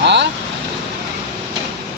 Ha?